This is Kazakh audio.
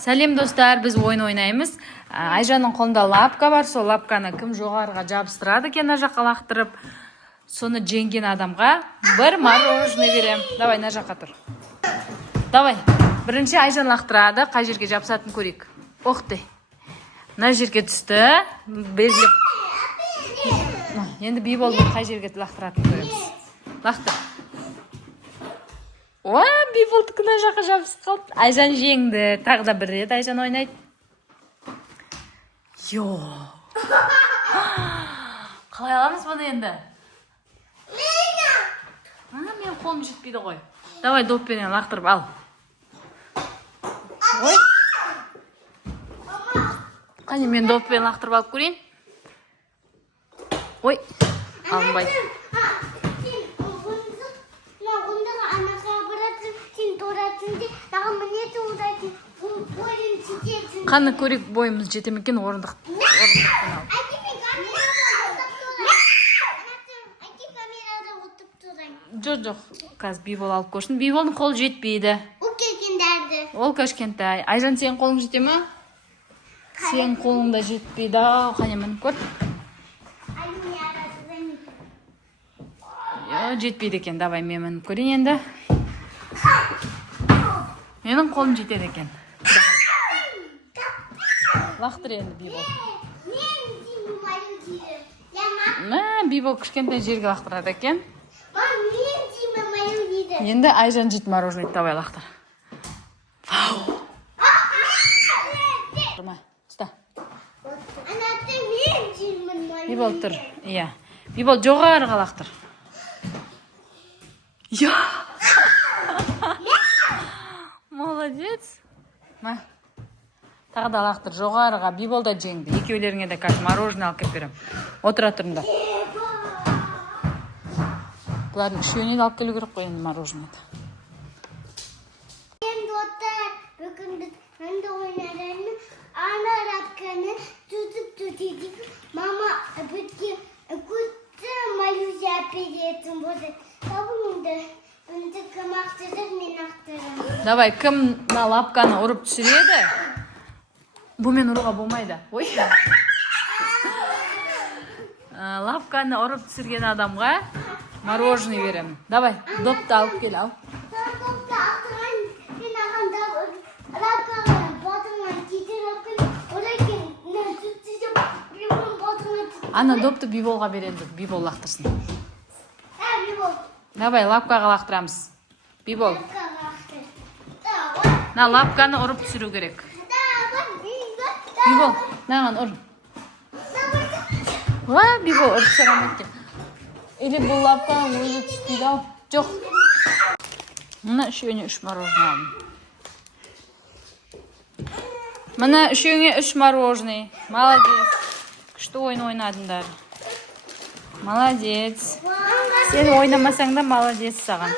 Сәлем достар, біз ойын ойнаймыз. Айжанның қолында лапка бар, сол лапканы кім жоғарыға жабыстырады екен, мына жаққа лақтырып, соны жеңген адамға бір мороженое берем. Давай, мына жаққа тұр. Давай, бірінші Айжан лақтырады, қай жерге жабысатынын көрейік. Оқты. Мына жерге түсті, белгілеп. Енді Биболдың қай жерге лақтыратынын көреміз. Лақтыр. Ой, Биболдың мына жаққа жабысып қалды. Айжан жеңді. Тағы да бір рет Айжан ойнайды. Йо. Қалай аламыз бұны енді? Мен қолым жетпейді ғой. Давай доппенен лақтырып ал. Ой. Қане мен доппен лақтырып алып көрейін. Ой. Алынбайды. Қаны көрек бойымыз жетемекен орындықтан алып. Жоқ, қазір Бибол алып көрсін. Биболдың қолы жетпейді. Ол кішкентай. Айжан, сен қолың жете ме? Сен қолыңда жетпейді. Қане мін көр. Жетпейді екен. Давай мен мініп көрейін енді. Менің қолым жетеді екен. Лақтыр енді Бибол. Бибол кішкентай жерге лақтырады екен. Енді Айжан жейді мороженое. Давай лақтыр. Бибол тұр. Бибол жоғарыға лақтыр. Молодец. Тағы да лақтыр жоғарыға. Бибол да жеңді. Екеулеріңе де қазір мороженое алып кеп берем. Отыра тұрыңдар. Бұлардың үшеуіне де алып келу керек қой енді мороженеді. Енді отыр, бүгін біз ойнарының ана рапканы тұтып мама бүткен күтті малюзия әперетін болды. Табыңды, үнді кім ақтырыр, мен ақтырым. Давай, кім лапканы ұрып түсіреді? Бұмен ұруға болмайды. Ой. Лапканы ұрып түсірген адамға мороженое беремін. Давай, допты алып кел, ал. Допты ақтырған, мен ағанда рапкаға батырман кетер Ана допты Биболға беренді. Бибол лақтырсын. Давай, лапкаға лақтырамыз. Бибол. На, лапканы ұрып түсіру керек. Бибол, наған ұр. Бибол ұрып сұрам еткен. Или бұл лапканы өзі түспейді ау. Жоқ. Мына үшеуіне 3 мороженое алдым. Мына үшеуіне 3 мороженое. Молодец. Күшті ойын ойнадыңдар. Молодец. Сен ойнамасаң да молодец саған.